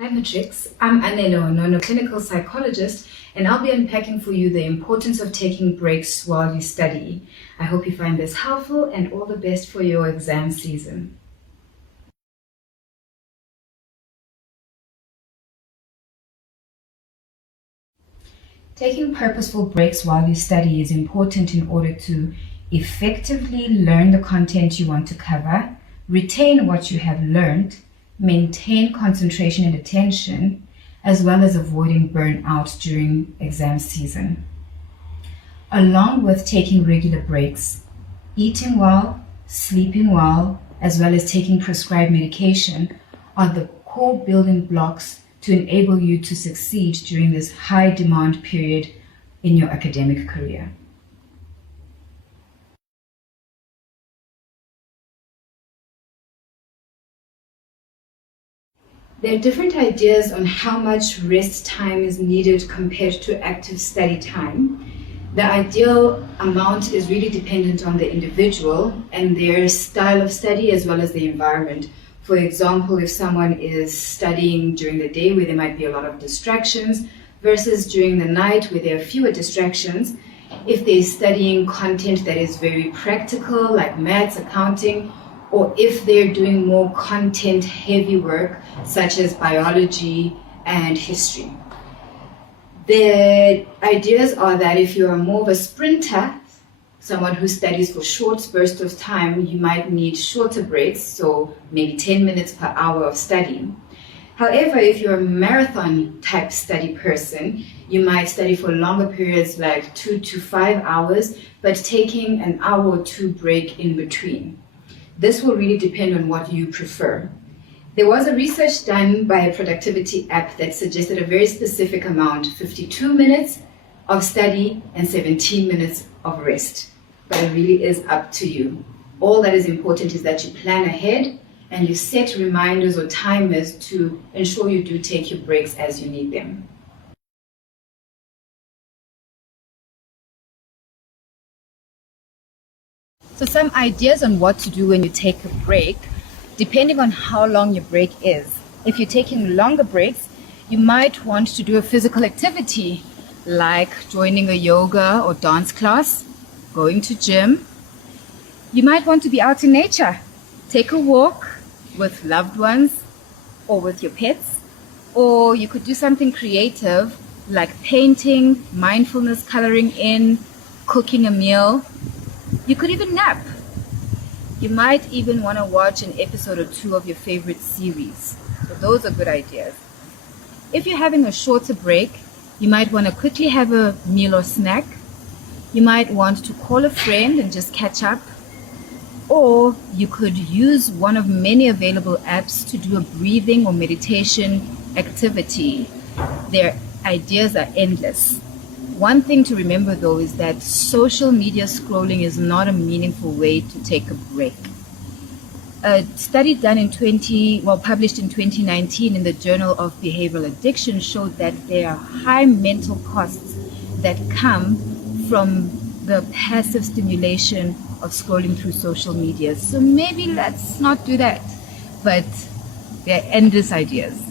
Hi Matric, I'm Anelo, a clinical psychologist, and I'll be unpacking for you the importance of taking breaks while you study. I hope you find this helpful and all the best for your exam season. Taking purposeful breaks while you study is important in order to effectively learn the content you want to cover, retain what you have learned, maintain concentration and attention, as well as avoiding burnout during exam season. Along with taking regular breaks, eating well, sleeping well, as well as taking prescribed medication are the core building blocks to enable you to succeed during this high demand period in your academic career. There are different ideas on how much rest time is needed compared to active study time. The ideal amount is really dependent on the individual and their style of study as well as the environment. For example, if someone is studying during the day where there might be a lot of distractions versus during the night where there are fewer distractions, if they're studying content that is very practical like maths, accounting, or if they're doing more content-heavy work, such as biology and history. The ideas are that if you're more of a sprinter, someone who studies for short bursts of time, you might need shorter breaks, so maybe 10 minutes per hour of studying. However, if you're a marathon type study person, you might study for longer periods like 2 to 5 hours, but taking an hour or two break in between. This will really depend on what you prefer. There was a research done by a productivity app that suggested a very specific amount, 52 minutes of study and 17 minutes of rest. But it really is up to you. All that is important is that you plan ahead and you set reminders or timers to ensure you do take your breaks as you need them. So some ideas on what to do when you take a break, depending on how long your break is. If you're taking longer breaks, you might want to do a physical activity like joining a yoga or dance class, going to gym. You might want to be out in nature. Take a walk with loved ones or with your pets. Or you could do something creative like painting, mindfulness, coloring in, cooking a meal. You could even nap. You might even want to watch an episode or two of your favorite series. So those are good ideas. If you're having a shorter break, you might want to quickly have a meal or snack. You might want to call a friend and just catch up. Or you could use one of many available apps to do a breathing or meditation activity. Their ideas are endless. One thing to remember though is that social media scrolling is not a meaningful way to take a break. A study done published in 2019 in the Journal of Behavioral Addiction showed that there are high mental costs that come from the passive stimulation of scrolling through social media. So maybe let's not do that. But there are endless ideas.